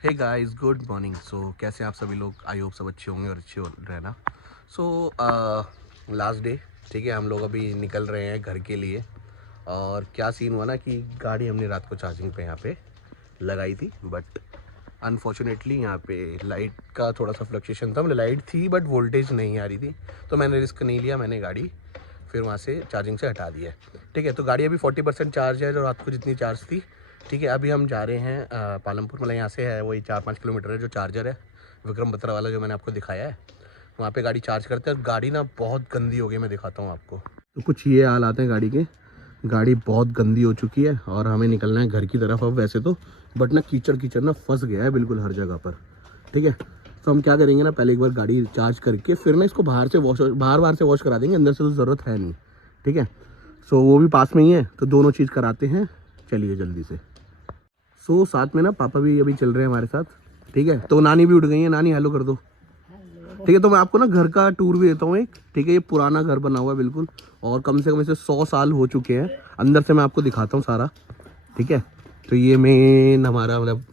हे guys, good morning. So कैसे हैं आप सभी लोग? आई होप सब अच्छे होंगे और अच्छे हो रहना। सो लास्ट डे, ठीक है। हम लोग अभी निकल रहे हैं घर के लिए। और क्या सीन हुआ ना कि गाड़ी हमने रात को चार्जिंग पे यहाँ पे लगाई थी, बट अनफॉर्चुनेटली यहाँ पे लाइट का थोड़ा सा फ्लक्चुएशन था। मतलब लाइट थी बट वोल्टेज नहीं आ रही थी, तो मैंने रिस्क नहीं लिया। मैंने गाड़ी फिर वहाँ से चार्जिंग से हटा दिया। ठीक है, तो गाड़ी अभी 40% चार्ज है, जो रात को जितनी चार्ज थी। ठीक है, अभी हम जा रहे हैं पालमपुर। मतलब यहाँ से है वही 4-5 किलोमीटर है जो चार्जर है, विक्रम बत्रा वाला जो मैंने आपको दिखाया है। वहाँ पे गाड़ी चार्ज करते हैं। गाड़ी ना बहुत गंदी हो गई, मैं दिखाता हूँ आपको। तो कुछ ये हाल आते हैं गाड़ी के। गाड़ी बहुत गंदी हो चुकी है और हमें निकलना है घर की तरफ अब वैसे तो, बट ना कीचड़ कीचड़ ना फंस गया है बिल्कुल हर जगह पर। ठीक है, तो हम क्या करेंगे ना, पहले एक बार गाड़ी चार्ज करके फिर ना इसको बाहर से बाहर से वॉश करा देंगे। अंदर से तो ज़रूरत है नहीं। ठीक है, सो वो भी पास में ही है, तो दोनों चीज़ कराते हैं। चलिए जल्दी से। सो साथ में ना पापा भी अभी चल रहे हैं हमारे साथ। ठीक है, तो नानी भी उठ गई है। नानी हेलो कर दो। ठीक है, तो मैं आपको ना घर का टूर भी देता हूँ एक। ठीक है, ये पुराना घर बना हुआ है बिल्कुल, और कम से कम इसे 100 साल हो चुके हैं। अंदर से मैं आपको दिखाता हूँ सारा। ठीक है, तो ये मेन हमारा मतलब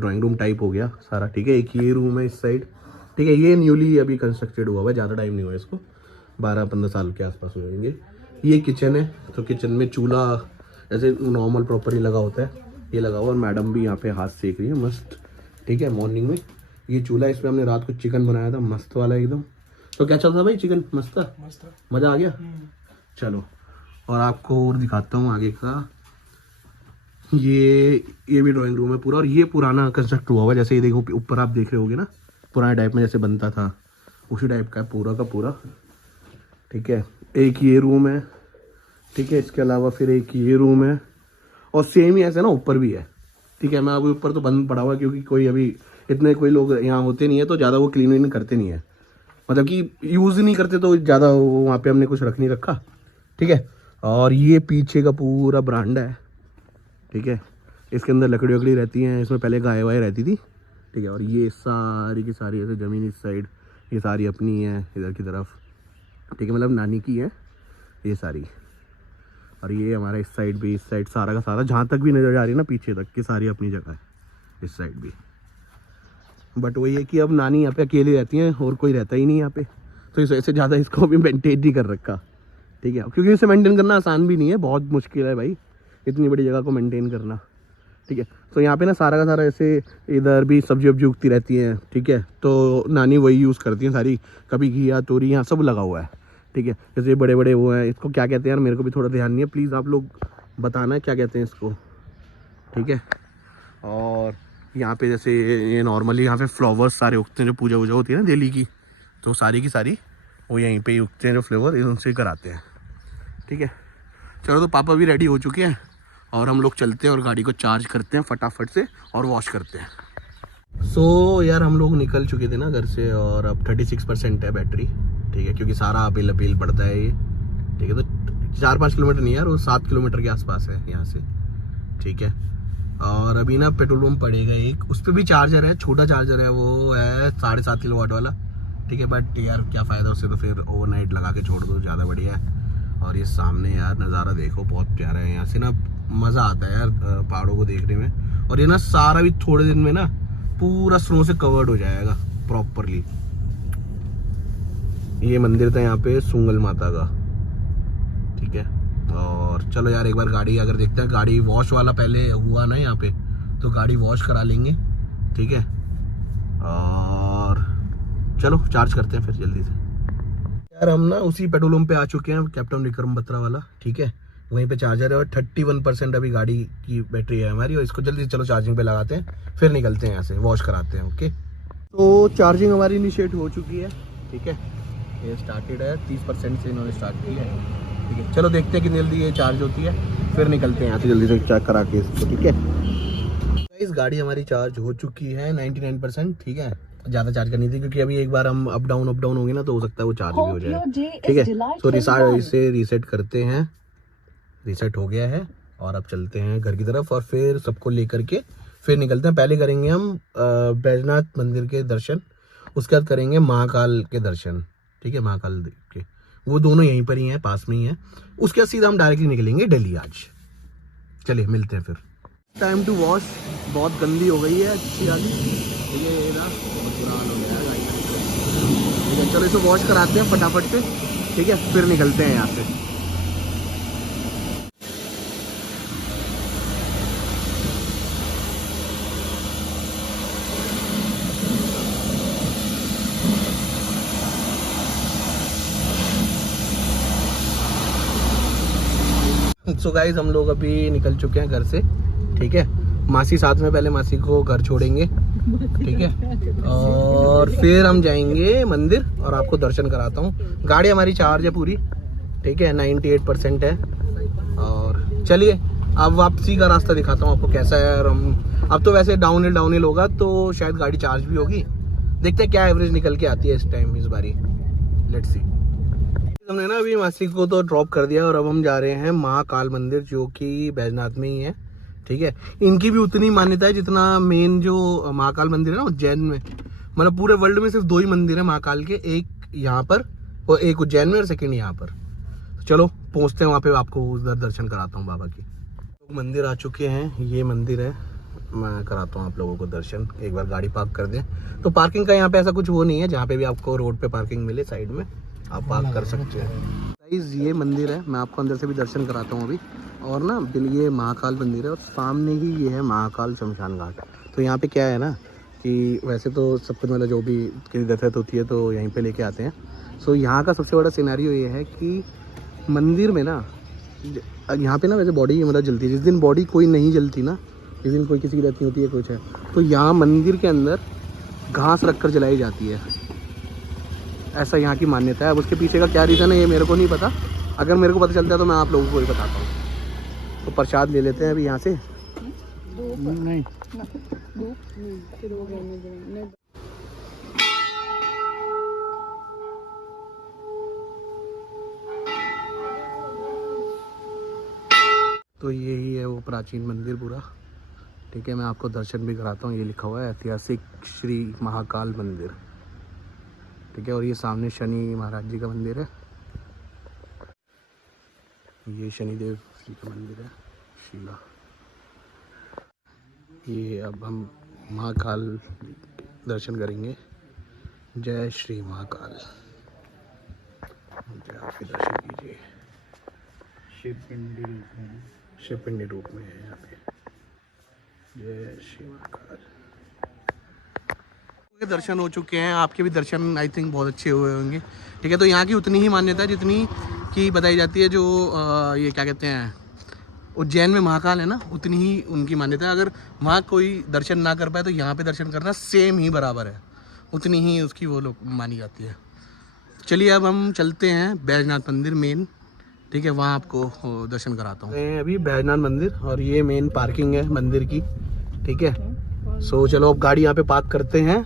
ड्राइंग रूम टाइप हो गया सारा। ठीक है, एक ये रूम है इस साइड। ठीक है, ये न्यूली अभी कंस्ट्रक्टेड हुआ है, ज़्यादा टाइम नहीं हुआ इसको, 12-15 साल के आसपास हो जाएंगे। ये किचन है, तो किचन में चूल्हा ऐसे नॉर्मल प्रॉपर ही लगा होता है, ये लगा हुआ। और मैडम भी यहाँ पे हाथ सेक रही है मस्त। ठीक है, मॉर्निंग में ये चूल्हा, इसमें हमने रात को चिकन बनाया था मस्त वाला एकदम। तो क्या चल रहा भाई? चिकन मस्त था, मज़ा आ गया। चलो, और आपको और दिखाता हूँ आगे का। ये भी ड्राइंग रूम है पूरा, और ये पुराना कंस्ट्रक्ट हुआ हुआ है। जैसे ये देखो ऊपर आप देख रहे होगे ना, पुराने टाइप में जैसे बनता था उसी टाइप का है पूरा का पूरा। ठीक है, एक ये रूम है। ठीक है, इसके अलावा फिर एक ये रूम है, और सेम ही ऐसे ना ऊपर भी है। ठीक है, मैं अभी ऊपर तो बंद पड़ा हुआ है क्योंकि कोई अभी इतने कोई लोग यहाँ होते नहीं है, तो ज़्यादा वो क्लीन व्लीन करते नहीं है। मतलब कि यूज़ नहीं करते, तो ज़्यादा वहाँ पे हमने कुछ रख नहीं रखा। ठीक है, और ये पीछे का पूरा बरामदा है। ठीक है, इसके अंदर लकड़ी वकड़ी रहती हैं, इसमें पहले गाय वाय रहती थी। ठीक है, और ये सारी की सारी ऐसे ज़मीन इस साइड, ये सारी अपनी है इधर की तरफ। ठीक है, मतलब नानी की है ये सारी। और ये हमारा इस साइड भी, इस साइड सारा का सारा जहाँ तक भी नज़र जा रही है ना पीछे तक की, सारी अपनी जगह है इस साइड भी। बट वही है कि अब नानी यहाँ पे अकेली रहती हैं और कोई रहता ही नहीं यहाँ पे, तो इस वजह से ज़्यादा इसको भी मेंटेन नहीं कर रखा। ठीक है, क्योंकि इसे मेंटेन करना आसान भी नहीं है, बहुत मुश्किल है भाई इतनी बड़ी जगह को मेंटेन करना। ठीक है, तो यहाँ पे ना सारा का सारा ऐसे इधर भी सब्जी वब्जी उगती रहती हैं। ठीक है, तो नानी वही यूज़ करती हैं सारी, कभी घिया तोरी यहाँ सब लगा हुआ है। ठीक है, जैसे बड़े बड़े वो हैं, इसको क्या कहते हैं यार, मेरे को भी थोड़ा ध्यान नहीं है, प्लीज़ आप लोग बताना क्या कहते हैं इसको। ठीक है, और यहाँ पे जैसे ये नॉर्मली यहाँ पे फ्लावर्स सारे उगते हैं, जो पूजा वूजा होती है ना डेली की, तो सारी की सारी वो यहीं पे ही उगते हैं जो फ्लेवर, उनसे कराते हैं। ठीक है, चलो, तो पापा भी रेडी हो चुके हैं और हम लोग चलते हैं और गाड़ी को चार्ज करते हैं फटाफट से और वॉश करते हैं। सो यार हम लोग निकल चुके थे ना घर से, और अब 36% है बैटरी। ठीक है, क्योंकि सारा अपील पड़ता है ये। ठीक है, तो 4-5 किलोमीटर नहीं यार, वो 7 किलोमीटर के आसपास है यहाँ से। ठीक है, और अभी ना पेट्रोल पंप पड़ेगा एक, उस पर भी चार्जर है, छोटा चार्जर है, वो है 7.5 किलोवाट वाला। ठीक है, बट यार क्या फ़ायदा उससे, तो फिर ओवरनाइट लगा के छोड़ दो, ज़्यादा बढ़िया है। और ये सामने यार नज़ारा देखो, बहुत प्यारा है। यहाँ से ना मज़ा आता है यार पहाड़ों को देखने में। और ये ना सारा भी थोड़े दिन में ना पूरा स्नो से कवर्ड हो जाएगा प्रॉपरली। ये मंदिर था यहाँ पे सुंगल माता का। ठीक है, और चलो यार एक बार गाड़ी अगर देखते हैं, गाड़ी वॉश वाला पहले हुआ ना यहाँ पे, तो गाड़ी वॉश करा लेंगे। ठीक है, और चलो चार्ज करते हैं फिर जल्दी से। यार हम ना उसी पेट्रोल पंप पे आ चुके हैं, कैप्टन विक्रम बत्रा वाला। ठीक है, वहीं पे चार्जर है, और 31% अभी गाड़ी की बैटरी है हमारी, और इसको जल्दी चलो चार्जिंग पे लगाते हैं, फिर निकलते हैं यहाँ से, वॉश कराते हैं। ओके, तो चार्जिंग हमारी इनिशिएट हो चुकी है। ठीक है, ये स्टार्टेड है, 30% से इन्होंने स्टार्ट की है। ठीक है, चलो देखते हैं कितनी जल्दी ये चार्ज होती है, फिर निकलते हैं यहाँ से जल्दी से चेक करा के इसको। ठीक है, इस गाड़ी हमारी चार्ज हो चुकी है 99%। ठीक है, ज़्यादा चार्ज करनी थी क्योंकि अभी एक बार हम अप डाउन होंगे ना, तो हो सकता है वो चार्ज भी हो जाए। ठीक है, तो इसे रीसेट करते हैं। रीसेट हो गया है, और अब चलते हैं घर की तरफ, और फिर सबको लेकर के फिर निकलते हैं। पहले करेंगे हम बैजनाथ मंदिर के दर्शन, उसके बाद करेंगे महाकाल के दर्शन। ठीक है, महाकाल के वो दोनों यहीं पर ही हैं, पास में ही हैं। उसके बाद सीधा हम डायरेक्टली निकलेंगे दिल्ली आज। चलिए मिलते हैं फिर। Time to wash. बहुत गंदी हो गई है अच्छी वाली, ये ना बहुत बुरा हाल हो गया है गाड़ी का। ठीक है, चलो इसे वॉश कराते हैं फटाफट से, ठीक है, फिर निकलते हैं यहाँ से। सो गाइस हम लोग अभी निकल चुके हैं घर से, ठीक है। मासी साथ में, पहले मासी को घर छोड़ेंगे, ठीक है, और फिर हम जाएंगे मंदिर और आपको दर्शन कराता हूँ। गाड़ी हमारी चार्ज है पूरी, ठीक है, 98% है। और चलिए अब वापसी का रास्ता दिखाता हूँ आपको कैसा है। और हम अब तो वैसे डाउन हिल होगा तो शायद गाड़ी चार्ज भी होगी, देखते हैं क्या एवरेज निकल के आती है इस टाइम, इस बारी लेट्स सी। हमने ना अभी मासी को तो ड्रॉप कर दिया और अब हम जा रहे हैं महाकाल मंदिर, जो कि बैजनाथ में ही है, ठीक है। इनकी भी उतनी मान्यता है जितना मेन जो महाकाल मंदिर है ना उज्जैन में। मतलब पूरे वर्ल्ड में सिर्फ 2 ही मंदिर है महाकाल के, एक यहाँ पर और एक उज्जैन में और सेकंड यहाँ पर। तो चलो पहुँचते हैं वहाँ पे, आपको उधर दर्शन कराता हूँ बाबा की। मंदिर आ चुके हैं, ये मंदिर है, मैं कराता हूँ आप लोगों को दर्शन। एक बार गाड़ी पार्क कर दें तो पार्किंग का यहाँ पे ऐसा कुछ वो नहीं है, जहाँ पे भी आपको रोड पे पार्किंग मिले साइड में आप पार्क कर सकते हैं। गाइस ये मंदिर है, मैं आपको अंदर से भी दर्शन कराता हूँ अभी। और ना ये महाकाल मंदिर है और सामने ही ये है महाकाल शमशान घाट। तो यहाँ पे क्या है ना कि वैसे तो सब कुछ मतलब जो भी किसी डेथ होती है तो यहीं पे लेके आते हैं। सो यहाँ का सबसे बड़ा सिनेरियो ये है कि मंदिर में ना यहाँ पे ना वैसे बॉडी मतलब जलती है, जिस दिन बॉडी कोई नहीं जलती ना, जिस दिन कोई किसी की डेथ नहीं होती है कुछ है, तो यहाँ मंदिर के अंदर घास रख कर जलाई जाती है, ऐसा यहाँ की मान्यता है। अब उसके पीछे का क्या रीज़न है ये मेरे को नहीं पता, अगर मेरे को पता चलता है तो मैं आप लोगों को ही बताता हूँ। तो प्रसाद ले लेते हैं अभी यहाँ से। नहीं तो यही है वो प्राचीन मंदिर पूरा, ठीक है। मैं आपको दर्शन भी कराता हूँ, ये लिखा हुआ है ऐतिहासिक श्री महाकाल मंदिर, ठीक है। और ये सामने शनि महाराज जी का मंदिर है, ये शनिदेव जी का मंदिर है शिला। ये अब हम महाकाल दर्शन करेंगे। जय श्री महाकाल, जय आपके दर्शन कीजिए। शिवपिंडी रूप में है यहाँ पे। जय श्री महाकाल। दर्शन हो चुके हैं, आपके भी दर्शन आई थिंक बहुत अच्छे हुए होंगे, ठीक है। तो यहाँ की उतनी ही मान्यता है जितनी की बताई जाती है, जो ये क्या कहते हैं उज्जैन में महाकाल है ना, उतनी ही उनकी मान्यता है। अगर वहाँ कोई दर्शन ना कर पाए तो यहाँ पे दर्शन करना सेम ही बराबर है, उतनी ही उसकी वो लोग मानी जाती है। चलिए अब हम चलते हैं बैजनाथ मंदिर मेन, ठीक है, वहाँ आपको दर्शन कराता हूँ। अभी बैजनाथ मंदिर और ये मेन पार्किंग है मंदिर की, ठीक है। सो चलो अब गाड़ी यहाँ पे पार्क करते हैं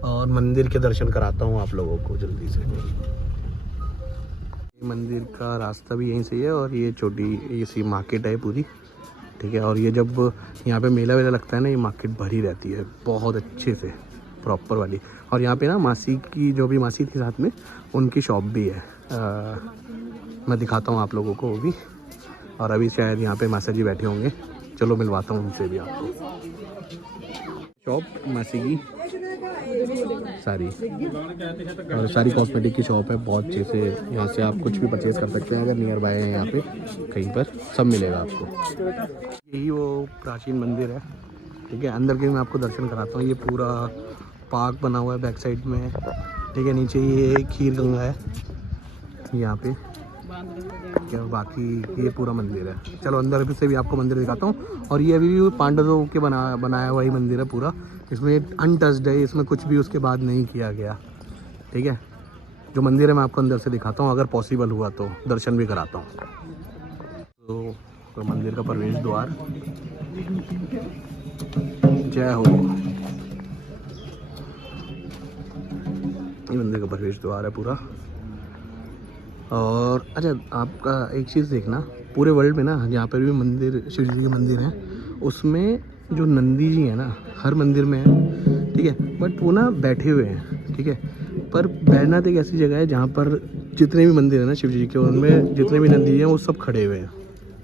और मंदिर के दर्शन कराता हूँ आप लोगों को जल्दी से। मंदिर का रास्ता भी यहीं से है और ये छोटी सी मार्केट है पूरी, ठीक है। और ये जब यहाँ पे मेला वेला लगता है ना, ये मार्केट भरी रहती है बहुत अच्छे से, प्रॉपर वाली। और यहाँ पे ना मासी की, जो भी मासी थी साथ में, उनकी शॉप भी है, मैं दिखाता हूँ आप लोगों को वो भी। और अभी शायद यहाँ पे मासा जी बैठे होंगे, चलो मिलवाता हूँ उनसे भी आपको। शॉप मासी की सारी और सारी कॉस्मेटिक की शॉप है, बहुत अच्छे से। यहाँ से आप कुछ भी परचेज़ कर सकते हैं अगर नियर बाय है, यहाँ पे कहीं पर सब मिलेगा आपको। यही वो प्राचीन मंदिर है, ठीक है। अंदर के मैं आपको दर्शन कराता हूँ। ये पूरा पार्क बना हुआ है बैक साइड में, ठीक है। नीचे ये खीर गंगा है यहाँ पे, क्या बाकी ये पूरा मंदिर है। चलो अंदर से भी आपको मंदिर दिखाता हूँ। और ये अभी भी पांडवों के बनाया हुआ ही मंदिर है पूरा, इसमें अनटच्ड है, इसमें कुछ भी उसके बाद नहीं किया गया, ठीक है। जो मंदिर है मैं आपको अंदर से दिखाता हूँ, अगर पॉसिबल हुआ तो दर्शन भी कराता हूँ। तो मंदिर का प्रवेश द्वार, जय हो, ये मंदिर का प्रवेश द्वार है पूरा। और अच्छा आपका एक चीज़ देखना, पूरे वर्ल्ड में ना जहाँ पर भी मंदिर शिव जी के मंदिर हैं, उसमें जो नंदी जी हैं ना हर मंदिर में है, ठीक है। बट वो ना बैठे हुए हैं, ठीक है। पर बैजनाथ एक ऐसी जगह है जहाँ पर जितने भी मंदिर हैं ना शिव जी के, उनमें जितने भी नंदी जी हैं वो सब खड़े हुए हैं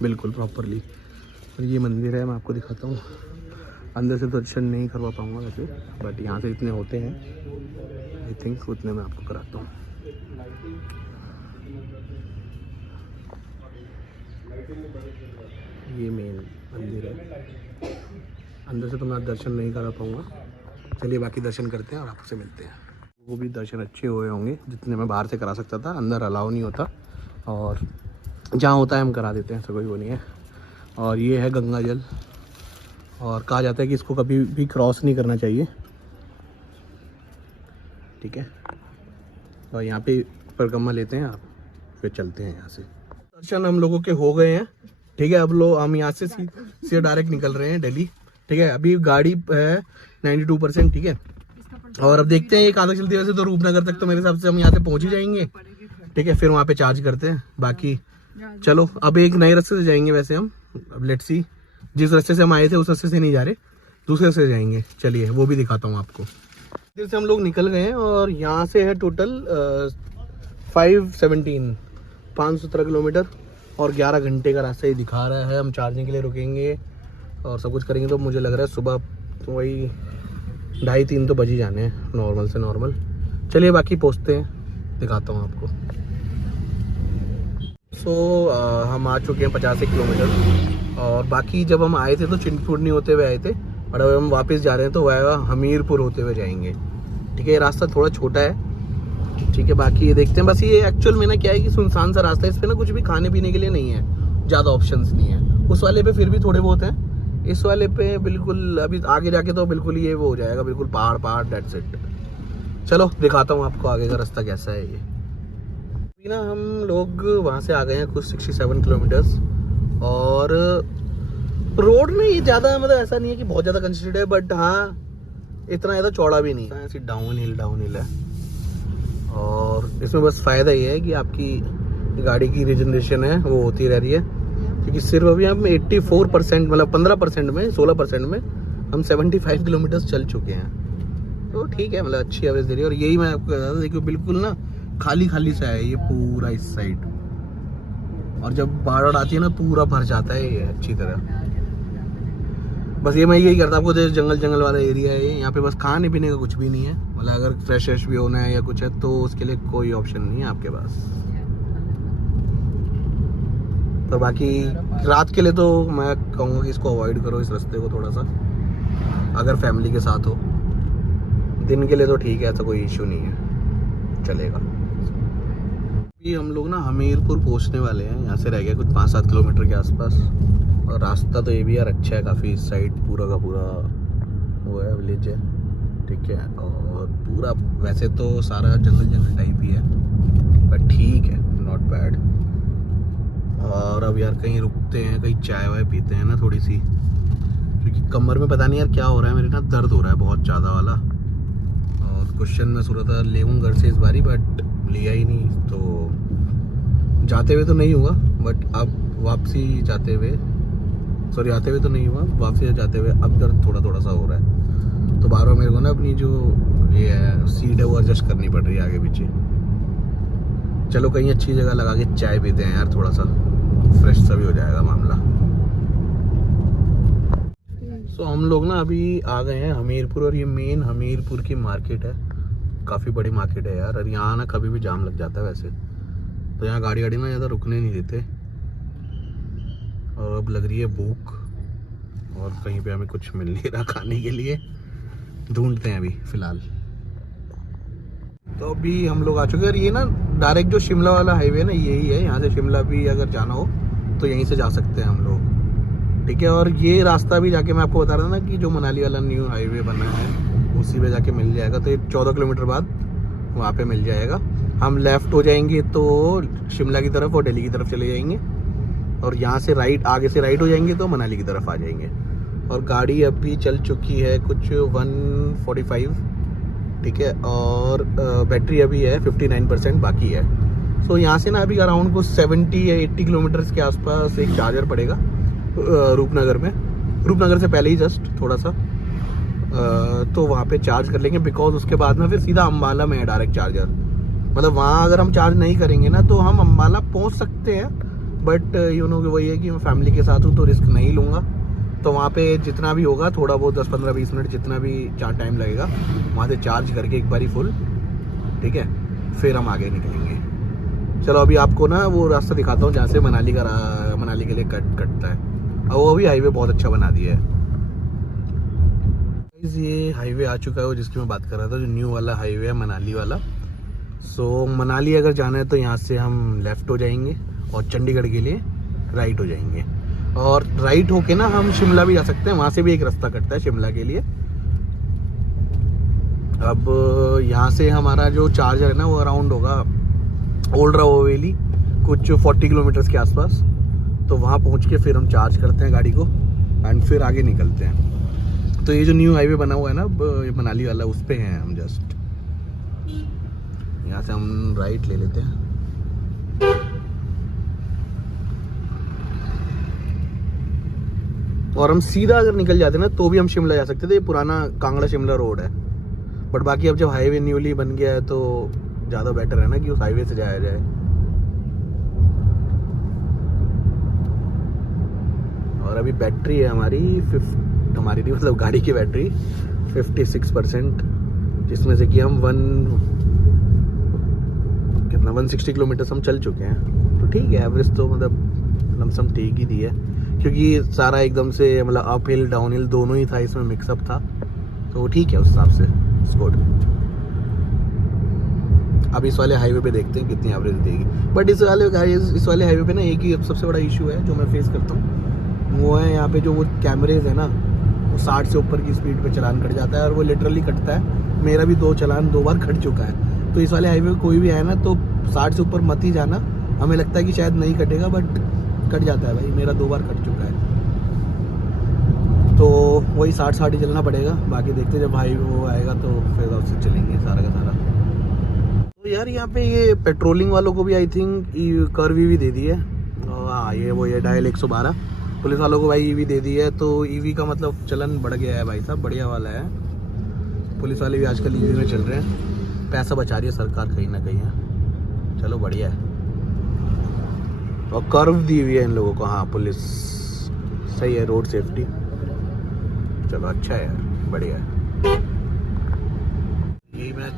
बिल्कुल प्रॉपरली। और ये मंदिर है, मैं आपको दिखाता हूँ। अंदर से तो दर्शन नहीं करवा पाऊँगा वैसे, बट यहाँ से इतने होते हैं, आई थिंक उतने मैं आपको कराता हूँ। ये मेन मंदिर है, अंदर से तो मैं दर्शन नहीं करा पाऊँगा। चलिए बाकी दर्शन करते हैं और आपसे मिलते हैं। वो भी दर्शन अच्छे हुए होंगे जितने मैं बाहर से करा सकता था, अंदर अलाउ नहीं होता, और जहाँ होता है हम करा देते हैं, ऐसा कोई वो नहीं है। और ये है गंगा जल, और कहा जाता है कि इसको कभी भी क्रॉस नहीं करना चाहिए, ठीक है। और यहाँ पे परिक्रमा लेते हैं आप, फिर चलते हैं यहाँ से। दर्शन हम लोगों के हो गए हैं, ठीक है। अब हम यहाँ से सीधे डायरेक्ट निकल रहे हैं दिल्ली, ठीक है। अभी गाड़ी है 92%, ठीक है। और अब देखते हैं ये कहाँ तक चलती है। वैसे तो रूपनगर तक तो मेरे हिसाब से हम यहाँ से पहुँच ही जाएंगे, ठीक है। फिर वहाँ पे चार्ज करते हैं। बाकी चलो अब एक नए रास्ते से जाएंगे वैसे हम, अब लेट्स सी। जिस रास्ते से हम आए थे उस रास्ते से नहीं जा रहे, दूसरे से जाएंगे। चलिए वो भी दिखाता हूँ आपको। इधर से हम लोग निकल गए हैं और यहाँ से है टोटल 517 किलोमीटर, और 11 घंटे का रास्ता ही दिखा रहा है। हम चार्जिंग के लिए रुकेंगे और सब कुछ करेंगे, तो मुझे लग रहा है सुबह तो वही 2:30-3 तो बज ही जाने हैं, नॉर्मल से नॉर्मल। चलिए बाकी पहुँचते हैं, दिखाता हूँ आपको। हम आ चुके हैं 85 किलोमीटर, और बाकी जब हम आए थे तो चिंतपूर्णी होते हुए आए थे, और अब हम वापस जा रहे हैं तो वह हमीरपुर होते हुए जाएंगे, ठीक है। ये रास्ता थोड़ा छोटा है, ठीक है। बाकी ये देखते हैं। बस ये एक्चुअल में ना क्या है कि सुनसान सा रास्ता है, इस पर ना कुछ भी खाने पीने के लिए नहीं है, ज़्यादा ऑप्शंस नहीं है। उस वाले पे फिर भी थोड़े बहुत हैं, इस वाले पे बिल्कुल अभी आगे जाके तो बिल्कुल ये वो हो जाएगा, बिल्कुल पहाड़ दैट्स इट। चलो दिखाता हूँ आपको आगे का रास्ता कैसा है। ये ना हम लोग वहाँ से आ गए हैं कुछ 67 किलोमीटर्स, और रोड में ये ज़्यादा मतलब ऐसा नहीं है कि बहुत ज़्यादा कंस्ट्रक्टेड है, बट हाँ इतना ज़्यादा चौड़ा भी नहीं है, ऐसी डाउन हिल है। और इसमें बस फ़ायदा ये है कि आपकी गाड़ी की रिजनरेशन है वो होती रह रही है, क्योंकि सिर्फ अभी हम 84% मतलब 15% में 16% में हम 75 किलोमीटर्स चल चुके हैं, तो ठीक है, मतलब अच्छी एवरेज दे रही है। और यही मैं आपको कह रहा था, देखिए बिल्कुल ना खाली सा है ये पूरा इस साइड, और जब बाढ़ आती है ना पूरा भर जाता है ये अच्छी तरह। बस ये मैं यही करता आपको, जंगल वाला एरिया है ये, यहाँ पे बस खाने पीने का कुछ भी नहीं है, मतलब अगर फ्रेश भी होना है या कुछ है तो उसके लिए कोई ऑप्शन नहीं है आपके पास। तो बाकी रात के लिए तो मैं कहूँगा कि इसको अवॉइड करो, इस रास्ते को थोड़ा सा, अगर फैमिली के साथ हो। दिन के लिए तो ठीक है, ऐसा कोई इशू नहीं है, चलेगा। ये हम लोग ना हमीरपुर पहुंचने वाले हैं, यहाँ से रह गया कुछ 5-7 किलोमीटर के आसपास। और रास्ता तो ये भी यार अच्छा है काफ़ी, इस साइड पूरा का पूरा वो है, विलेज है, ठीक है। और पूरा वैसे तो सारा जंगल टाइप ही है, बट ठीक है, नॉट बैड। और अब यार कहीं रुकते हैं, कहीं चाय वाय पीते हैं ना थोड़ी सी, क्योंकि कमर में पता नहीं यार क्या हो रहा है, मेरे ना दर्द हो रहा है बहुत ज़्यादा वाला। और क्वेश्चन मैं सोच रहा था ले घर से इस बारी, बट लिया ही नहीं, तो जाते हुए तो नहीं हुआ, बट अब वापसी जाते हुए आते हुए तो नहीं हुआ, वापसी जाते हुए अब दर्द थोड़ा सा हो रहा है। तो बार बार मेरे को ना अपनी जो ये है सीट है वो एडजस्ट करनी पड़ रही है आगे पीछे। चलो कहीं अच्छी जगह लगा के चाय पीते हैं यार, थोड़ा सा फ्रेश सा भी हो जाएगा मामला। तो हम लोग ना अभी आ गए हैं हमीरपुर, और ये मेन हमीरपुर की मार्केट है, काफ़ी बड़ी मार्केट है यार। और यहाँ ना कभी भी जाम लग जाता है वैसे तो, यहाँ गाड़ी ना ज़्यादा रुकने नहीं देते। और अब लग रही है भूख, और कहीं पे हमें कुछ मिल नहीं रहा खाने के लिए, ढूंढते हैं अभी फ़िलहाल। तो अभी हम लोग आ चुके हैं, और ये ना डायरेक्ट जो शिमला वाला हाईवे है ना यही है, यहाँ से शिमला भी अगर जाना हो तो यहीं से जा सकते हैं हम लोग, ठीक है। और ये रास्ता भी जाके मैं आपको बता रहा था ना कि जो मनाली वाला न्यू हाईवे बना है उसी पे जाके मिल जाएगा, तो ये 14 किलोमीटर बाद वहाँ पे मिल जाएगा। हम लेफ़्ट हो जाएंगे तो शिमला की तरफ और दिल्ली की तरफ चले जाएंगे, और यहाँ से राइट आगे से राइट हो जाएंगे तो मनाली की तरफ आ जाएंगे। और गाड़ी अभी चल चुकी है कुछ 145, ठीक है। और बैटरी अभी है 59% बाकी है। सो यहाँ से ना अभी अराउंड कुछ 70 या 80 किलोमीटर्स के आसपास एक चार्जर पड़ेगा रूपनगर में, रूपनगर से पहले ही जस्ट थोड़ा सा, तो वहाँ पे चार्ज कर लेंगे, बिकॉज उसके बाद में फिर सीधा अम्बाला में है डायरेक्ट चार्जर। मतलब वहाँ अगर हम चार्ज नहीं करेंगे ना तो हम अम्बाला पहुँच सकते हैं, बट यू नो कि वही है कि मैं फैमिली के साथ हूँ तो रिस्क नहीं लूँगा। तो वहाँ पे जितना भी होगा थोड़ा बहुत 10-15-20 मिनट जितना भी टाइम लगेगा वहाँ से चार्ज करके एक बारी फुल, ठीक है, फिर हम आगे निकलेंगे। चलो अभी आपको ना वो रास्ता दिखाता हूँ जहाँ से मनाली के लिए कटता है। और वो भी हाईवे बहुत अच्छा बना दिया है। ये हाईवे आ चुका है जिसकी मैं बात कर रहा था, जो न्यू वाला हाईवे है मनाली वाला। सो मनाली अगर जाना है तो यहाँ से हम लेफ़्ट हो जाएंगे और चंडीगढ़ के लिए राइट हो जाएंगे। और राइट होके ना हम शिमला भी जा सकते हैं, वहाँ से भी एक रास्ता कटता है शिमला के लिए। अब यहाँ से हमारा जो चार्जर है ना वो अराउंड होगा ओल्ड राव हवेली, कुछ 40 किलोमीटर्स के आसपास। तो वहाँ पहुँच के फिर हम चार्ज करते हैं गाड़ी को एंड फिर आगे निकलते हैं। तो ये जो न्यू हाईवे बना हुआ है ना ये मनाली वाला, उस पे हैं हम। जस्ट यहाँ से हम राइट ले लेते हैं। और हम सीधा अगर निकल जाते ना तो भी हम शिमला जा सकते थे। ये पुराना कांगड़ा शिमला रोड है, बट बाकी अब जब हाईवे न्यूली बन गया है तो ज़्यादा बेटर है ना कि उस हाईवे से जाया जाए। और अभी बैटरी है हमारी हमारी नहीं मतलब गाड़ी की बैटरी 56%, जिसमें से कि हम 160 किलोमीटर हम चल चुके हैं। तो ठीक है, एवरेज तो मतलब लमसम ठीक ही दी है, क्योंकि सारा एकदम से मतलब अप हिल डाउन हिल दोनों ही था, इसमें मिक्सअप था। तो ठीक है उस हिसाब से स्कोर। अब इस वाले हाईवे पे देखते हैं कितनी एवरेज देगी। बट इस वाले हाईवे पे ना एक ही सबसे बड़ा इशू है जो मैं फेस करता हूँ, वो है यहाँ पे जो वो कैमरेज है ना, वो 60 से ऊपर की स्पीड पे चलान कट जाता है और वो लिटरली कटता है। मेरा भी 2 चलान 2 बार कट चुका है। तो इस वाले हाईवे पे कोई भी आए ना तो 60 से ऊपर मत ही जाना। हमें लगता है कि शायद नहीं कटेगा, बट कट जाता है भाई। मेरा 2 बार कट चुका है। तो वही 60 ही चलना पड़ेगा। बाकी देखते जब हाईवे वो आएगा तो फिर उससे चलेंगे सारा का सारा। तो यार यहाँ पे ये पेट्रोलिंग वालों को भी आई थिंक कर्व भी दे दी है। हाँ ये डायल 112 पुलिस वालों को भाई ईवी दे दी है। तो ईवी का मतलब चलन बढ़ गया है भाई साहब, बढ़िया वाला है। पुलिस वाले भी आजकल ईवी में चल रहे हैं, पैसा बचा रही है सरकार कहीं ना कहीं है। चलो बढ़िया है। और कर्व दी हुई है इन लोगों को, हाँ पुलिस सही है, रोड सेफ्टी। चलो अच्छा है यार, बढ़िया है। यही मैं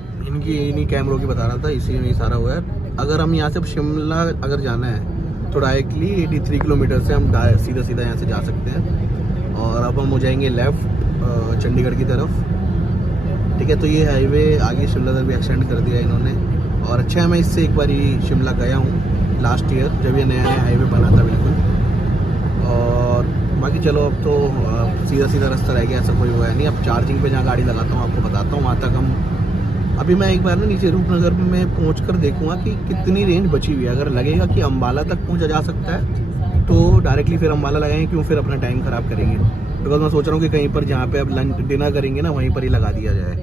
इन्हीं कैमरों की बता रहा था, इसी में ही सारा हुआ है। अगर हम यहाँ से शिमला अगर जाना है तो डायरेक्टली 83 किलोमीटर से हम सीधा यहाँ से जा सकते हैं। और अब हम हो जाएंगे लेफ़्ट चंडीगढ़ की तरफ, ठीक है। तो ये हाईवे आगे शिमला तक भी एक्सटेंड कर दिया इन्होंने। और अच्छा है, मैं इससे एक बार शिमला गया हूँ लास्ट ईयर, जब ये नया हाईवे बना था बिल्कुल। और बाकी चलो अब तो सीधा रास्ता रह गया, ऐसा कोई हुआ नहीं। अब चार्जिंग पे जहाँ गाड़ी लगाता हूँ आपको बताता हूँ, वहाँ तक हम अभी मैं एक बार ना नीचे रूपनगर में पहुँच कर देखूँगा कि कितनी रेंज बची हुई है। अगर लगेगा कि अम्बाला तक पहुँचा जा सकता है तो डायरेक्टली फिर अम्बाला लगाएंगे, क्यों फिर अपना टाइम ख़राब करेंगे। बिकॉज मैं सोच रहा हूँ कि कहीं पर जहाँ पे अब लंच डिनर करेंगे ना वहीं पर ही लगा दिया जाए,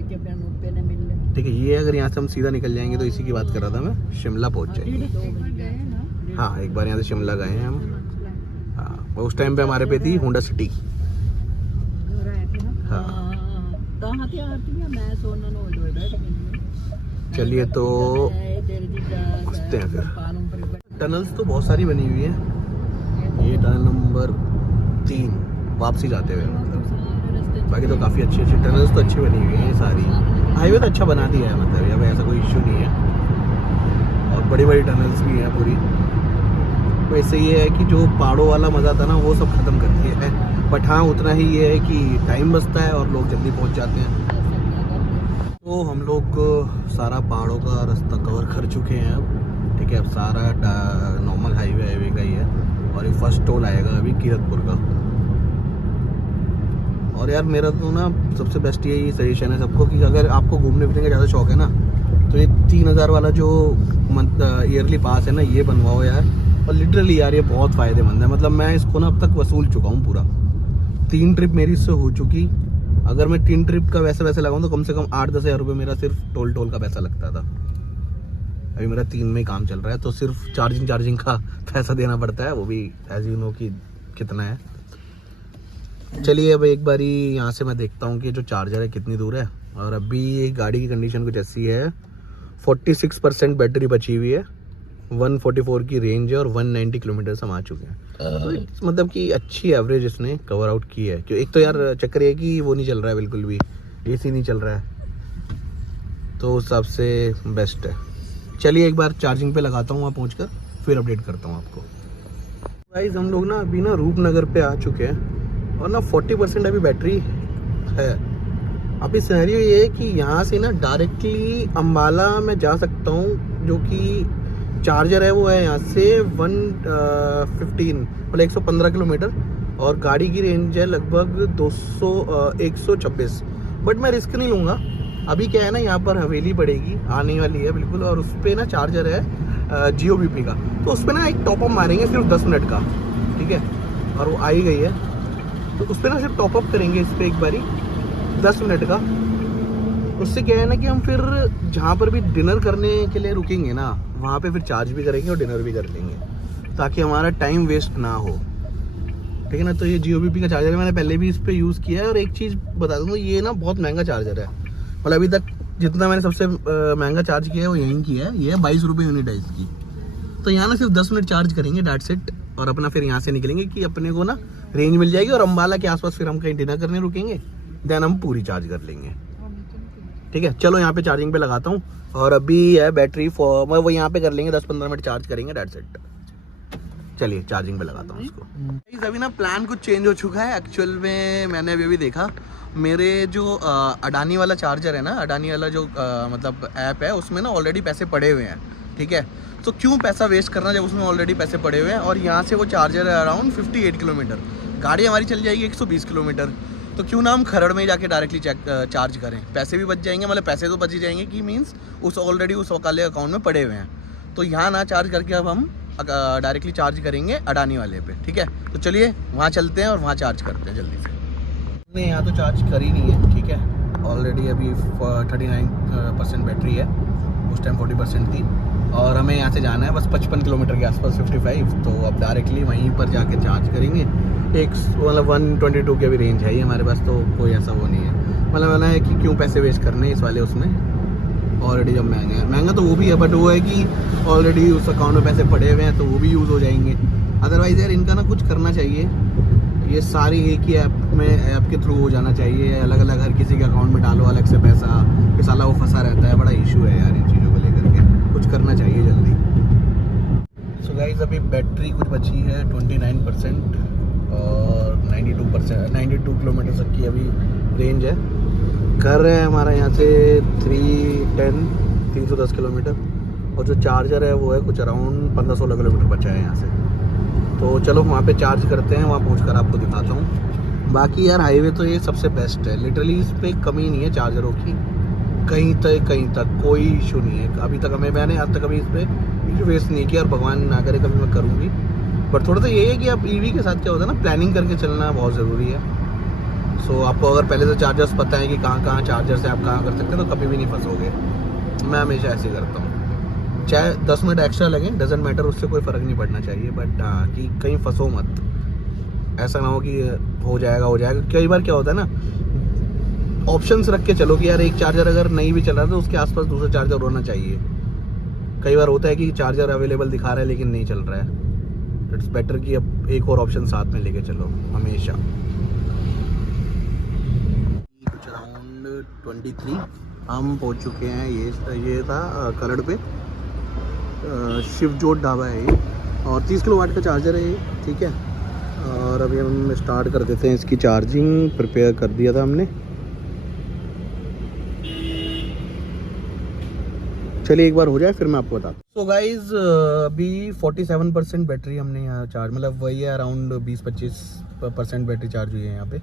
ठीक है। ये अगर यहाँ से हम सीधा निकल जाएंगे तो इसी की बात कर रहा था मैं, शिमला पहुँच जाएंगे। हाँ एक बार यहाँ से शिमला गए हैं हम। हाँ उस टाइम पे हमारे पे थी होंडा सिटी। हाँ चलिए तो घुसते हैं फिर। टनल्स तो बहुत सारी बनी हुई है। ये टनल नंबर 3 वापसी जाते हुए, मतलब बाकी तो काफ़ी अच्छी टनल्स तो अच्छी बनी हुई है। ये सारी हाईवे तो अच्छा बना दिया है, मतलब यहाँ पे ऐसा कोई इश्यू नहीं है। और बड़ी टनल्स भी हैं पूरी। वैसे ये है कि जो पहाड़ों वाला मज़ा था ना वो सब ख़त्म कर दिया है। बट हाँ उतना ही ये है कि टाइम बचता है और लोग जल्दी पहुँच जाते हैं। तो हम लोग सारा पहाड़ों का रास्ता कवर कर चुके हैं अब, ठीक है। अब सारा नॉर्मल हाईवे का ही है। और ये फर्स्ट टोल आएगा अभी कीरतपुर का। और यार मेरा तो ना सबसे बेस्ट यही सजेशन है सबको कि अगर आपको घूमने फिरने का ज़्यादा शौक है ना तो ये 3000 वाला जो ईयरली पास है ना ये बनवाओ यार। और लिटरली यार ये बहुत फ़ायदेमंद है। मतलब मैं इसको ना अब तक वसूल चुका हूँ पूरा। 3 ट्रिप मेरी इससे हो चुकी। अगर मैं 3 ट्रिप का वैसे लगाऊं तो कम से कम 8-10 हज़ार रुपये मेरा सिर्फ टोल का पैसा लगता था। अभी मेरा 3 में ही काम चल रहा है तो सिर्फ चार्जिंग का पैसा देना पड़ता है, वो भी एज यू नो कि कितना है। चलिए अब एक बारी यहाँ से मैं देखता हूँ कि जो चार्जर है कितनी दूर है। और अभी गाड़ी की कंडीशन कुछ ऐसी है, 46% बैटरी बची हुई है 144 की रेंज है और 190 किलोमीटर हम आ चुके हैं। तो मतलब कि अच्छी एवरेज इसने कवर आउट की है। क्यों, एक तो यार चक्कर है कि वो नहीं चल रहा है बिल्कुल भी, एसी नहीं चल रहा है, तो उस हिसाब से बेस्ट है। चलिए एक बार चार्जिंग पे लगाता हूँ वहाँ पहुँचकर, फिर अपडेट करता हूँ आपको। गाइस हम लोग ना अभी ना रूपनगर पे आ चुके हैं और ना 40% अभी बैटरी है। अभी सिनेरियो ये है कि यहाँ से ना डायरेक्टली अम्बाला में जा सकता हूँ, जो कि चार्जर है वो है यहाँ से 115 मतलब 115 किलोमीटर, और गाड़ी की रेंज है लगभग 126। बट मैं रिस्क नहीं लूँगा। अभी क्या है ना, यहाँ पर हवेली पड़ेगी, आने वाली है बिल्कुल, और उस पर ना चार्जर है जियो बीपी का, तो उस पर ना एक टॉपअप मारेंगे सिर्फ 10 मिनट का, ठीक है, और वो आ ही गई है। तो उस पर ना सिर्फ टॉपअप करेंगे इस पर एक बारी 10 मिनट का। उससे क्या है ना कि हम फिर जहाँ पर भी डिनर करने के लिए रुकेंगे ना, वहाँ पे फिर चार्ज भी करेंगे और डिनर भी कर लेंगे, ताकि हमारा टाइम वेस्ट ना हो, ठीक है ना। तो ये जियो बीपी का चार्जर मैंने पहले भी इस पर यूज़ किया है, और एक चीज़ बता दूँ, ये ना बहुत महंगा चार्जर है। मतलब अभी तक जितना मैंने सबसे महंगा चार्ज किया है वो यहीं की है, ये है 22 रुपये यूनिट है इसकी। तो यहाँ ना सिर्फ 10 मिनट चार्ज करेंगे डेट सेट, और अपना फिर यहाँ से निकलेंगे कि अपने को ना रेंज मिल जाएगी, और अम्बाला के आसपास फिर हम कहीं डिनर करने रुकेंगे, देन हम पूरी चार्ज कर लेंगे, ठीक है। चलो यहाँ पे चार्जिंग पे लगाता हूँ, और अभी है बैटरी मैं वो यहाँ पे कर लेंगे, 10-15 मिनट चार्ज करेंगे डेट सेट। चलिए चार्जिंग पे लगाता हूँ इसको। अभी ना प्लान कुछ चेंज हो चुका है एक्चुअल में। मैंने अभी देखा मेरे जो अडानी वाला चार्जर है ना, अडानी वाला जो मतलब ऐप है, उसमें ना ऑलरेडी पैसे पड़े हुए हैं, ठीक है। तो क्यों पैसा वेस्ट करना जब उसमें ऑलरेडी पैसे पड़े हुए हैं। और यहाँ से वो चार्जर है अराउंड 58 किलोमीटर, गाड़ी हमारी चल जाएगी 120 किलोमीटर। तो क्यों ना हम खरड़ में ही जाके डायरेक्टली चार्ज करें, पैसे भी बच जाएंगे, मतलब पैसे तो बच ही जाएंगे कि मीन्स उस ऑलरेडी उस वाले अकाउंट में पड़े हुए हैं। तो यहाँ ना चार्ज करके अब हम डायरेक्टली चार्ज करेंगे अडानी वाले पे, ठीक है। तो चलिए वहाँ चलते हैं और वहाँ चार्ज करते हैं जल्दी से। नहीं, यहाँ तो चार्ज कर ही नहीं है, ठीक है। ऑलरेडी अभी 39% बैटरी है, उस टाइम 40% थी, और हमें यहाँ से जाना है बस 55 किलोमीटर के आसपास, 55। तो अब डायरेक्टली वहीं पर जाके चार्ज करेंगे। एक मतलब 122 की अभी रेंज है ही हमारे पास, तो कोई ऐसा वो नहीं है। मतलब मैंने है कि क्यों पैसे वेस्ट करने इस वाले उसमें, ऑलरेडी जब महंगा तो वो भी है, बट वो है कि ऑलरेडी उस अकाउंट में पैसे पड़े हुए हैं, तो वो भी यूज़ हो जाएंगे। अदरवाइज़ यार इनका ना कुछ करना चाहिए, ये सारी एक ही ऐप के थ्रू हो जाना चाहिए। अलग अलग हर किसी के अकाउंट में डालो अलग से पैसा, फिर साला वो फंसा रहता है। बड़ा इशू है यार इन चीज़ों को लेकर के, कुछ करना चाहिए जल्दी। सो गाइस अभी बैटरी कुछ बची है 29% और 92 किलोमीटर तक की अभी रेंज है। कर रहे हैं हमारा यहाँ से 310 किलोमीटर, और जो चार्जर है वो है कुछ अराउंड 15-16 किलोमीटर बचा है यहाँ से। तो चलो वहाँ पे चार्ज करते हैं, वहाँ पहुँचकर आपको दिखाता हूँ। बाकी यार हाईवे तो ये सबसे बेस्ट है, लिटरली इस पर कमी नहीं है चार्जरों की, कहीं तक कोई इशू नहीं है। अभी तक मैंने आज तक अभी इस पर इशू फेस नहीं किया, और भगवान ना करे कभी मैं करूँगी। बट थोड़ा सा ये है कि अब ईवी के साथ क्या होता है ना, प्लानिंग करके चलना बहुत ज़रूरी है। सो आपको अगर पहले से चार्जर्स पता है कि कहाँ चार्जर से आप कहाँ कर सकते हैं, तो कभी भी नहीं फंसोगे। मैं हमेशा ऐसे ही करता हूँ, चाहे 10 मिनट एक्स्ट्रा लगे, डजेंट मैटर, उससे कोई फ़र्क नहीं पड़ना चाहिए। बट हाँ कि कहीं फंसो मत, ऐसा ना हो कि हो जाएगा। कई बार क्या होता है ना, ऑप्शंस रख के चलो कि यार एक चार्जर अगर नहीं भी चल रहा तो उसके आसपास दूसरा चार्जर होना चाहिए। कई बार होता है कि चार्जर अवेलेबल दिखा रहा है लेकिन नहीं चल रहा है, इट्स बेटर कि अब एक और ऑप्शन साथ में लेके चलो हमेशा। कुछ अराउंड 23 हम पहुंच चुके हैं। ये था खरड़ पे, शिवजोत ढाबा है ये, और 30 किलोवाट का चार्जर है ये, ठीक है। और अभी हम स्टार्ट कर देते हैं इसकी चार्जिंग, प्रिपेयर कर दिया था हमने। चलिए एक बार हो जाए फिर मैं आपको बताता हूँ। सो गाइज अभी 47% बैटरी हमने यहाँ चार्ज, मतलब वही है अराउंड 20-25% बैटरी चार्ज हुई है यहाँ पे,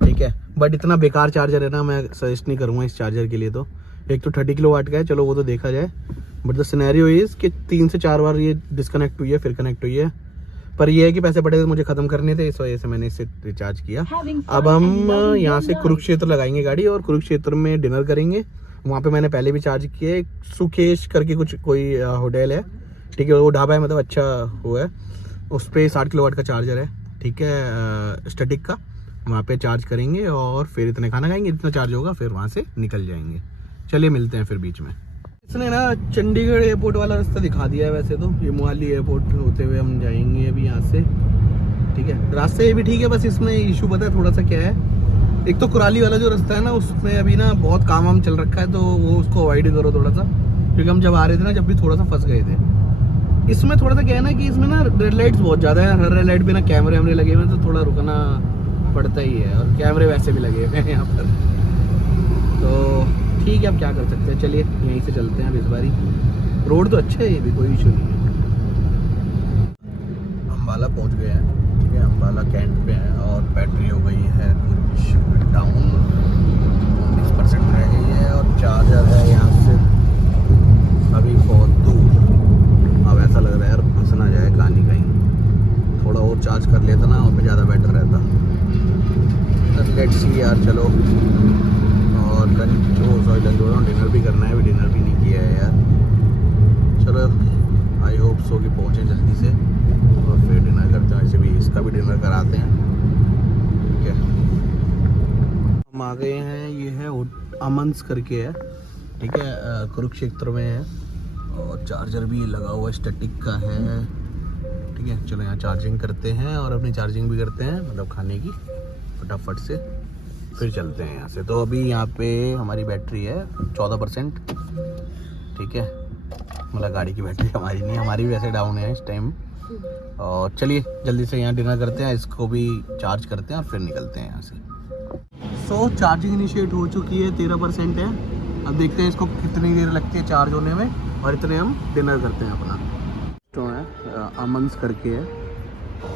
ठीक है। बट इतना बेकार चार्जर है ना, मैं सजेस्ट नहीं करूँगा इस चार्जर के लिए। तो एक तो 30 किलोवाट का है, चलो वो तो देखा जाए, बट द सिनेरियो इज़ कि 3 से 4 बार ये डिस्कनेक्ट हुई है, फिर कनेक्ट हुई है। पर ये है कि पैसे पड़े थे मुझे ख़त्म करने थे, इस वजह से मैंने इसे रिचार्ज किया। अब हम यहाँ से कुरुक्षेत्र लगाएंगे गाड़ी, और कुरुक्षेत्र में डिनर करेंगे। वहाँ पे मैंने पहले भी चार्ज किया है, सुकेश करके कोई होटल है, ठीक है, वो ढाबा है, मतलब अच्छा हुआ है। उस पर 60 किलोवाट का चार्जर है, ठीक है, स्टैटिक का। वहाँ पे चार्ज करेंगे और फिर इतने खाना खाएंगे, इतना चार्ज होगा, फिर वहाँ से निकल जाएंगे। चलिए मिलते हैं फिर बीच में। इसने ना चंडीगढ़ एयरपोर्ट वाला रास्ता दिखा दिया है। वैसे तो ये मोहाली एयरपोर्ट होते हुए हम जाएंगे अभी यहाँ से, ठीक है। रास्ते ये भी ठीक है, बस इसमें इशू पता है थोड़ा सा क्या है, एक तो कुराली वाला जो रास्ता है ना उसमें अभी ना बहुत काम वाम चल रखा है, तो वो उसको अवॉइड करो थोड़ा सा, क्योंकि हम जब आ रहे थे ना जब भी थोड़ा सा फंस गए थे। इसमें थोड़ा सा क्या है ना कि इसमें ना रेड लाइट्स बहुत ज़्यादा है, हर रेड लाइट पे ना कैमरे वैमरे लगे हुए हैं, तो थोड़ा रुकना पड़ता ही है, और कैमरे वैसे भी लगे हुए हैं यहाँ पर। तो ठीक है, अब क्या कर सकते हैं, चलिए यहीं से चलते हैं अब इस बारी। रोड तो अच्छा है, ये भी कोई इशू नहीं है। अम्बाला पहुँच गए हैं, ठीक है। अम्बाला कैंट पे है और बैटरी हो गई है कुछ डाउन, 19% रह गई है, और चार्जर है यहाँ से अभी बहुत दूर। अब ऐसा लग रहा है यार फंस ना जाए कहानी कहीं, थोड़ा और चार्ज कर लेता ना वहाँ पे ज़्यादा बेटर रहता। लेट्स सी यार, चलो। और लंच डिनर भी करना है, अभी डिनर भी नहीं किया है यार। चलो आई होप सो कि पहुँचे जल्दी से, और फिर डिनर करते हैं। ऐसे भी इसका भी डिनर कराते हैं, ठीक है। हम आ गए हैं, ये है अमन्स करके है, ठीक है, कुरुक्षेत्र में है, और चार्जर भी लगा हुआ स्टैटिक का है, ठीक है। चलो यहाँ चार्जिंग करते हैं और अपनी चार्जिंग भी करते हैं, मतलब खाने की फटाफट से, फिर चलते हैं यहाँ से। तो अभी यहाँ पे हमारी बैटरी है 14%, ठीक है। मतलब गाड़ी की बैटरी हमारी नहीं, हमारी भी वैसे डाउन है इस टाइम। और चलिए जल्दी से यहाँ डिनर करते हैं, इसको भी चार्ज करते हैं और फिर निकलते हैं यहाँ से। सो चार्जिंग इनिशिएट हो चुकी है, 13% है। अब देखते हैं इसको कितनी देर लगती है चार्ज होने में, और इतने हम डिनर करते हैं अपना। तो है अमन्स करके है,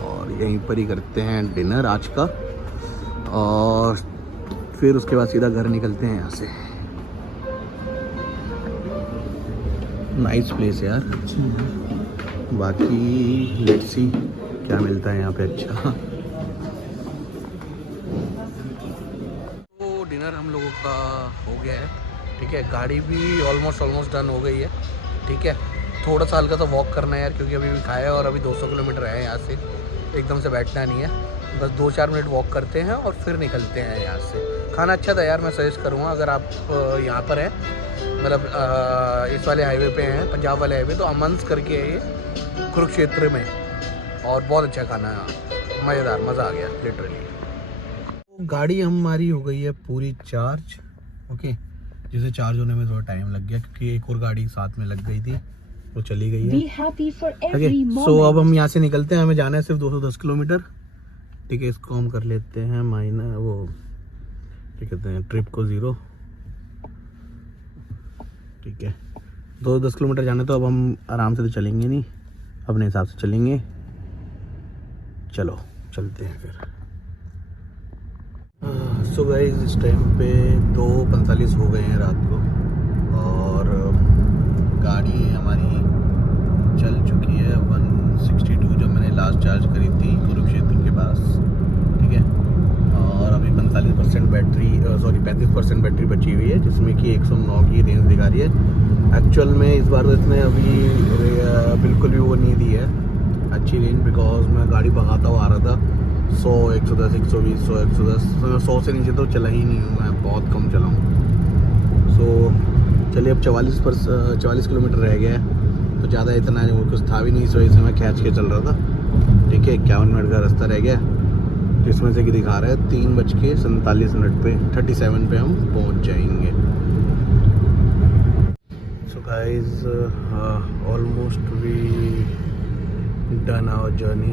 और यहीं पर ही करते हैं डिनर आज का, और फिर उसके बाद सीधा घर निकलते हैं यहाँ से। नाइस प्लेस यार, बाकी लेट्स सी क्या मिलता है यहाँ पे अच्छा। तो डिनर हम लोगों का हो गया है, ठीक है। गाड़ी भी ऑलमोस्ट डन हो गई है, ठीक है। थोड़ा सा हल्का सा वॉक करना है यार, क्योंकि अभी भी खाया है और अभी 200 किलोमीटर है यहाँ से, एकदम से बैठना नहीं है, बस 2-4 मिनट वॉक करते हैं और फिर निकलते हैं यहाँ से। खाना अच्छा था यार, मैं सजेस्ट करूँगा अगर आप यहाँ पर हैं, मतलब इस वाले हाईवे पे हैं, पंजाब वाले हाईवे, तो अमन्स करके है ये कुरुक्षेत्र में, और बहुत अच्छा खाना है, मज़ेदार, मज़ा आ गया लिटरली। तो गाड़ी हमारी हो गई है पूरी चार्ज, ओके। जिसे चार्ज होने में थोड़ा टाइम लग गया, क्योंकि एक और गाड़ी साथ में लग गई थी, वो चली गई है, ओके। सो अब हम यहाँ से निकलते हैं, हमें जाना है सिर्फ 210 किलोमीटर, ठीक है। इसको हम कर लेते हैं माइनर, वो क्या कहते हैं, ट्रिप को 0, ठीक है। 210 किलोमीटर जाना, तो अब हम आराम से तो चलेंगे नहीं, अपने हिसाब से चलेंगे। चलो चलते हैं फिर। सो गाइस इस टाइम पे 2:45 हो गए हैं रात को, और गाड़ी हमारी चल चुकी है 162, जब मैंने लास्ट चार्ज करी थी कुरुक्षेत्र के पास, ठीक है। और अभी 45% बैटरी, सॉरी 35% बैटरी बची हुई है, जिसमें कि 109 की रेंज दिखा रही है। एक्चुअल में इस बार तो इसने अभी बिल्कुल भी वो नहीं दी है अच्छी रेंज, बिकॉज मैं गाड़ी भगाता हुआ आ रहा था 100, 110, 120, 100, 110, 100 से नीचे तो चला ही नहीं हूँ मैं, बहुत कम चला हूँ। सो चलिए अब 44 किलोमीटर रह गया है, तो ज़्यादा इतना कुछ था भी नहीं, इस वजह से मैं खींच के चल रहा था, ठीक है। 51 मिनट का रास्ता रह गया, जिसमें से कि दिखा रहा है 3:47 पे, 37 पे हम पहुँच जाएंगे। So guys almost we done our journey,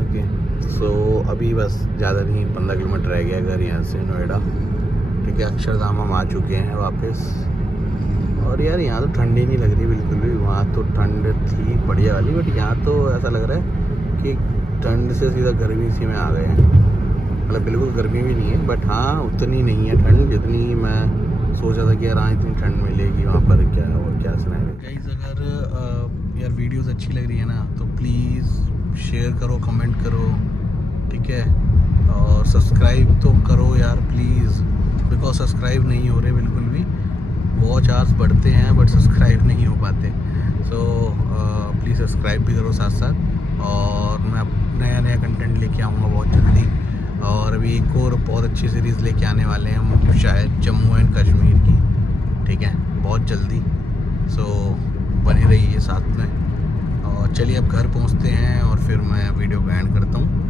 okay. So अभी बस ज़्यादा नहीं, 15 किलोमीटर रह गया घर यहाँ से नोएडा, ठीक है। अक्षरधाम हम आ चुके हैं वापस, और यार यहाँ तो ठंडी नहीं लग रही बिल्कुल भी, वहाँ तो ठंड थी बढ़िया वाली, बट यहाँ तो ऐसा लग रहा है कि ठंड से सीधा गर्मी सी में आ गए हैं। मतलब बिल्कुल गर्मी भी नहीं है, बट हाँ उतनी नहीं है ठंड जितनी मैं सोचा था कि यार हाँ इतनी ठंड मिलेगी वहाँ पर, क्या और क्या सुनाए। गाइस अगर यार वीडियोस अच्छी लग रही है ना, तो प्लीज़ शेयर करो, कमेंट करो, ठीक है। और सब्सक्राइब तो करो यार प्लीज़, बिकॉज सब्सक्राइब नहीं हो रहे बिल्कुल भी। वॉच आवर्स बढ़ते हैं बट सब्सक्राइब नहीं हो पाते, सो प्लीज़ सब्सक्राइब भी करो साथ साथ। और मैं नया कंटेंट लेके आऊँगा बहुत जल्दी, और अभी एक और बहुत अच्छी सीरीज़ लेके आने वाले हैं हम, शायद जम्मू एंड कश्मीर की, ठीक है, बहुत जल्दी। सो बने रहिए साथ में, और चलिए अब घर पहुंचते हैं और फिर मैं वीडियो को एंड करता हूँ।